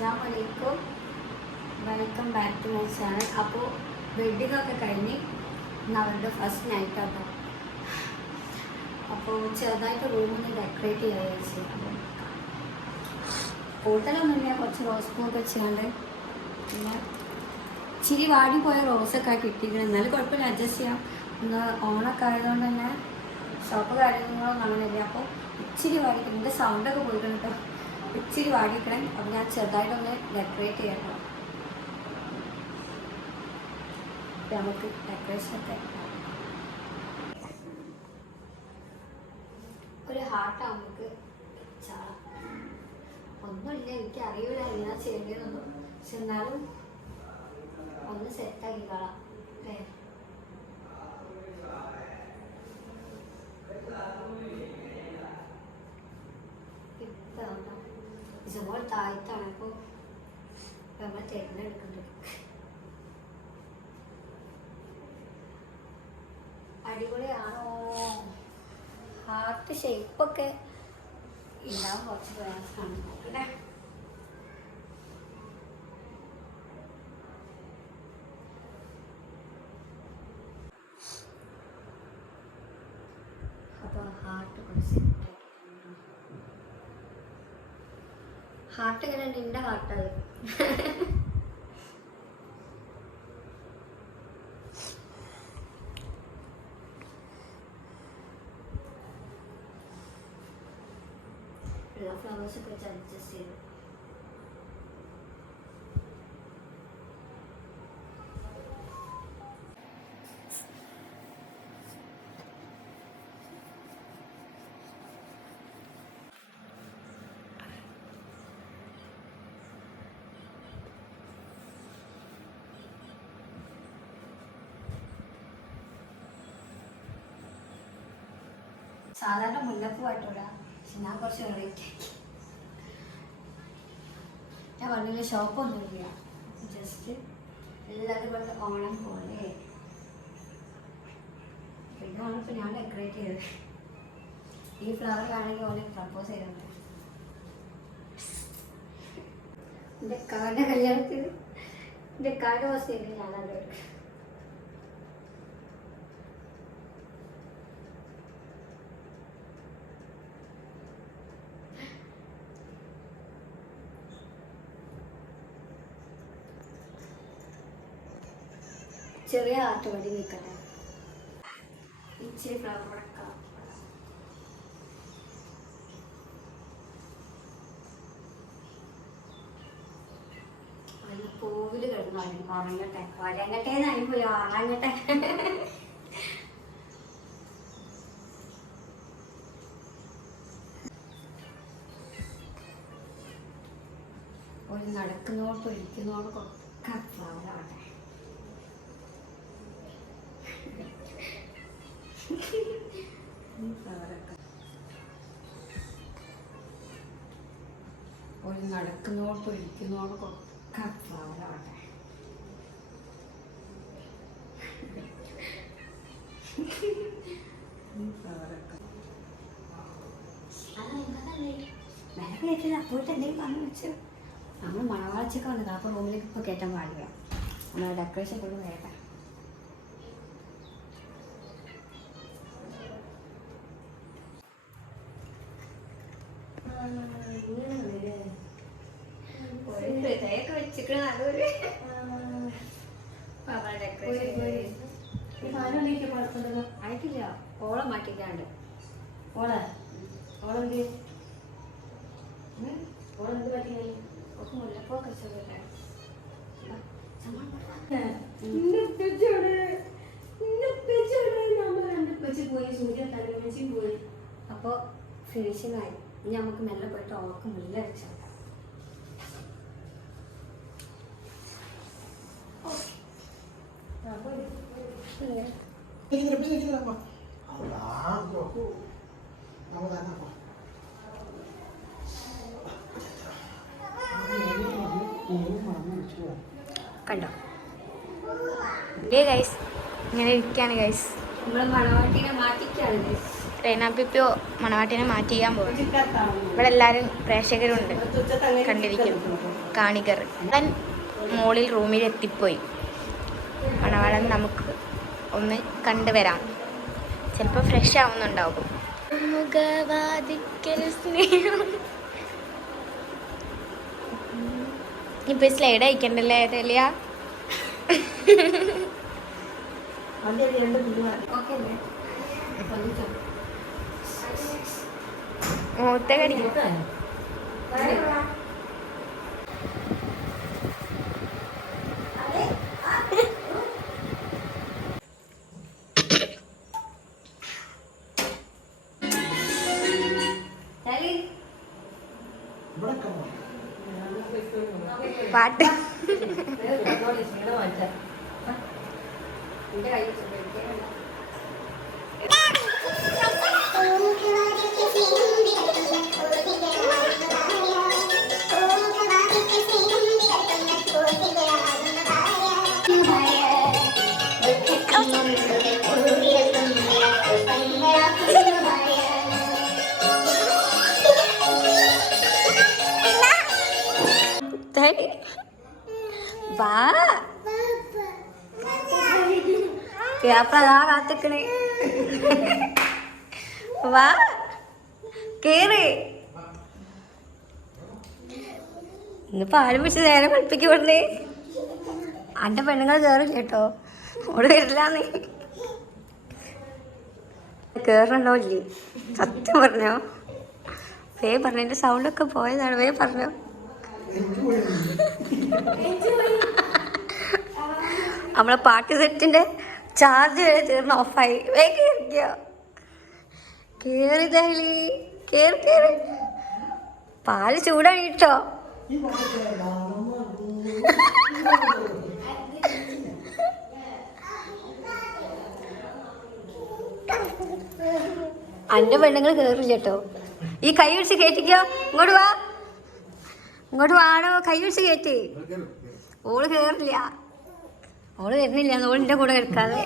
അസ്സലാമലൈക്കും, welcome back to my channel. അപ്പോൾ വെഡിങ്ങൊക്കെ കഴിഞ്ഞ് ഇന്ന് അവരുടെ ഫസ്റ്റ് നൈറ്റ് ആട്ടോ. അപ്പോൾ ചെറുതായിട്ട് റൂമൊന്ന് ഡെക്കറേറ്റ് ചെയ്യാൻ വെച്ചു. അപ്പോൾ കൂടുതലൊന്നുമില്ല, കുറച്ച് റോസ് പൂവൊക്കെ വെച്ചുകൊണ്ട് പിന്നെ ഇച്ചിരി വാടിപ്പോയ റോസൊക്കെ കിട്ടിയിരിക്കണം. എന്നാലും കുഴപ്പമില്ല, അഡ്ജസ്റ്റ് ചെയ്യാം. ഇന്ന് ഓണൊക്കെ ആയതുകൊണ്ട് തന്നെ ഷോപ്പ് കാര്യങ്ങളൊന്നും അങ്ങനെയില്ല. അപ്പോൾ ഇച്ചിരി വാടിക്കണം. എൻ്റെ സൗണ്ടൊക്കെ പോയിട്ടുണ്ട് കേട്ടോ, ഇച്ചിരി വാടിക്കണം. അപ്പം ഞാൻ ചെറുതായിട്ടൊന്ന് ഡെക്കറേറ്റ് ചെയ്യണം. അപ്പം നമുക്ക് ഡെക്കറേഷനൊക്കെ ഒരു ഹാർട്ടാണ് നമുക്ക് ചാള. ഒന്നുമില്ല, എനിക്ക് അറിയില്ല എങ്ങനെ ചെയ്യേണ്ടതെന്നൊന്നും. പക്ഷെ എന്നാലും ഒന്ന് സെറ്റാക്കി കളാം അല്ലേ. ഇതുപോലെ താഴത്താണ്. അപ്പോൾ നമ്മൾ തിരഞ്ഞെടുക്കേണ്ടത് അടിപൊളിയാണോ? ഹാർട്ട് ഷേപ്പൊക്കെ ഉണ്ടാവും, കുറച്ച് പ്രയാസമാണ് നോക്കട്ടെ. അപ്പോൾ ഹാർട്ട് കുറച്ച് ഹാർട്ട് ഇങ്ങനെ ഉണ്ട്. എൻ്റെ ഹാർട്ടത് എല്ലാ ഫ്ലവേഴ്സൊക്കെ വെച്ച് അഡ്ജസ്റ്റ് ചെയ്തു. സാധാരണ മുല്ലപ്പൂവായിട്ടൂടാ, പക്ഷെ ഞാൻ കുറച്ച് വെറൈറ്റി ആക്കി. ഞാൻ പറഞ്ഞില്ല ഷോപ്പൊന്നുമില്ല, ജസ്റ്റ് എല്ലാവരും പോലെ ഓണം പോലെ. പിന്നെ ഓണപ്പോൾ ഞാൻ ഡെക്കറേറ്റ് ചെയ്തത് ഈ ഫ്ലവർ ആണെങ്കിൽ ഓനെ പ്രപ്പോസ് ചെയ്തിട്ടുണ്ട്. എൻ്റെ കാറിൻ്റെ കല്യാണത്തിന് എൻ്റെ കാറ് പോസ്റ്റ് ചെയ്ത് ഞാനത് ചെറിയ ആർട്ട് വടി നിൽക്കട്ടെ. ഇച്ചിരി ഫ്ലവർ കൊടുക്കാം. പൂവിൽ കിടന്നു ഉറങ്ങട്ടെ. ഉറങ്ങട്ടെ പോയി ഉറങ്ങട്ടെ. ഒരു നടക്കുന്നോട് ഇരിക്കുന്നോട് ഒക്കെ ഫ്ലവറാവട്ടെ. ഒരു നടക്കുന്നോട് ഇരിക്കുന്നോട് ഒക്കെ ഫ്ലവറാവട്ടെ. വില കയറ്റില്ല, അപ്പോഴത്തെ എന്തെങ്കിലും പറഞ്ഞു വെച്ചു. നമ്മൾ മണവാളച്ചൊക്കെ വന്നത്. അപ്പോൾ റൂമിലേക്ക് ഇപ്പോൾ കയറ്റാൻ പാടില്ല. നമ്മൾ ഡെക്കറേഷൻ കൊണ്ട് വേണ്ട. ഹൃദയൊക്കെ വെച്ചിട്ട് അതൊരു ആയിട്ടില്ല. ഓളം മാറ്റിക്കാണ്ട് മുല്ലപ്പോ കച്ചവട അപ്പോൾ ഫിനിഷിംഗ് ആയി. ഇനി നമുക്ക് മെല്ലെ പോയിട്ട് ഓർക്ക് മുല്ല അടിച്ചാൽ കണ്ടോ. ഗൈസ് ഇങ്ങനെ ഇരിക്കുകയാണ് ഗൈസ്. നമ്മൾ മണവാട്ടിനെ മാറ്റിക്കാണ് ഗൈസ്. റൈനാപ്പിപ്പോ മണവാട്ടിനെ മാറ്റി ചെയ്യാൻ പോകും. ഇവിടെ എല്ലാവരും പ്രേക്ഷകരുണ്ട് കണ്ടിരിക്കും. കാണികർ. അവൻ മോളിൽ റൂമിൽ എത്തിപ്പോയി. മണവാളൻ നമുക്ക് ഒന്ന് കണ്ടുവരാം. ചിലപ്പോൾ ഫ്രഷ് ആവുന്നുണ്ടാവും. മുഖവാദിക്കൽ സ്നേഹം. ഇപ്പൊ സ്ലൈഡ് അയക്കണ്ടല്ലേ ഏതല്ല മൂത്ത കടി. പാട്ട് വാ കാത്തിക്കണേ. വാ കേറ്. ഇന്ന് പാല് പിടിച്ച് നേരെ കളിപ്പിക്ക് വിടണേ. അന്റെ പെണ്ണുങ്ങൾ കേറില്ല കേട്ടോ, ഓട് വരില്ലാന്ന്. കേറണോ ഇല്ലേ? സത്യം പറഞ്ഞോ? വേ പറഞ്ഞു. എൻ്റെ സൗണ്ടൊക്കെ പോയതാണ്. വേ പറഞ്ഞോ. നമ്മളെ പാട്ട് സെറ്റിന്റെ ചാർജ് വരെ തീർന്ന് ഓഫായി. വേഗം കേറി ദഹലി, കേറി കേറി. പാല് ചൂടാണ് കേട്ടോ. അന്റെ പെണ്ണുങ്ങൾ കേറില്ല കേട്ടോ. ഈ കൈ പിടിച്ച് കയറ്റിക്കോ. ഇങ്ങോട്ട് വാ, ഇങ്ങോട്ട് വാടോ. കൈ പിടിച്ച് കയറ്റി. ഓള് കേറില്ല, ഓള് വരുന്നില്ല. ഓളിൻ്റെ കൂടെ എടുക്കാതെ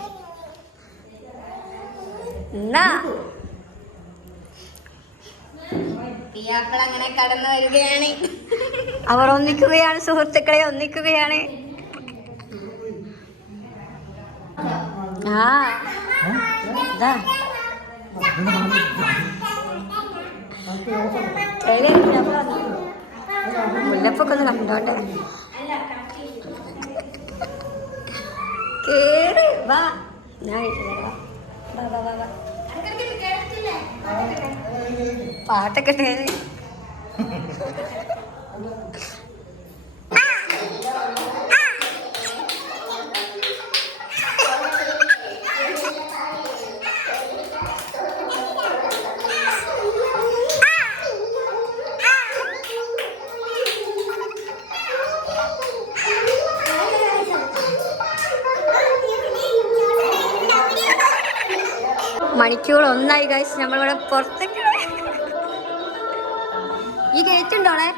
എന്നാ അങ്ങനെ കടന്നു വരികയാണ്. അവർ ഒന്നിക്കുകയാണ്, സുഹൃത്തുക്കളെ ഒന്നിക്കുകയാണ്. മുല്ലപ്പൊക്കെ ഒന്ന് കണ്ടോട്ടെ. കേറി വാ. ഞാൻ പാട്ടൊക്കെ മണിക്കൂർ ഒന്നായി ഗൈസ്. നമ്മളിവിടെ പുറത്തേക്ക്. ഈ ഗേറ്റ് ഉണ്ടോളെ?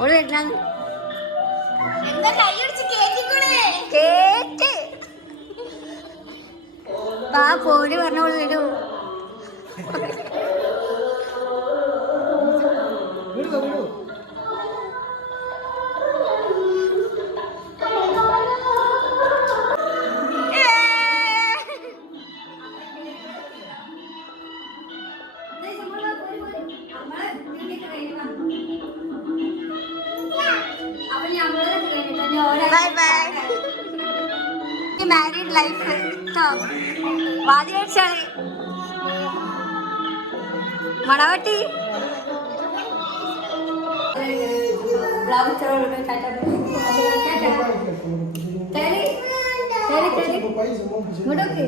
ഓള് വരില്ലാന്ന്. കേറ്റ് വാ പോര് പറഞ്ഞോള് വരൂ. മാരീഡ് ലൈഫ് വാതിലടിച്ചാണ് മണവട്ടി. ഇങ്ങോട്ടൊക്കെ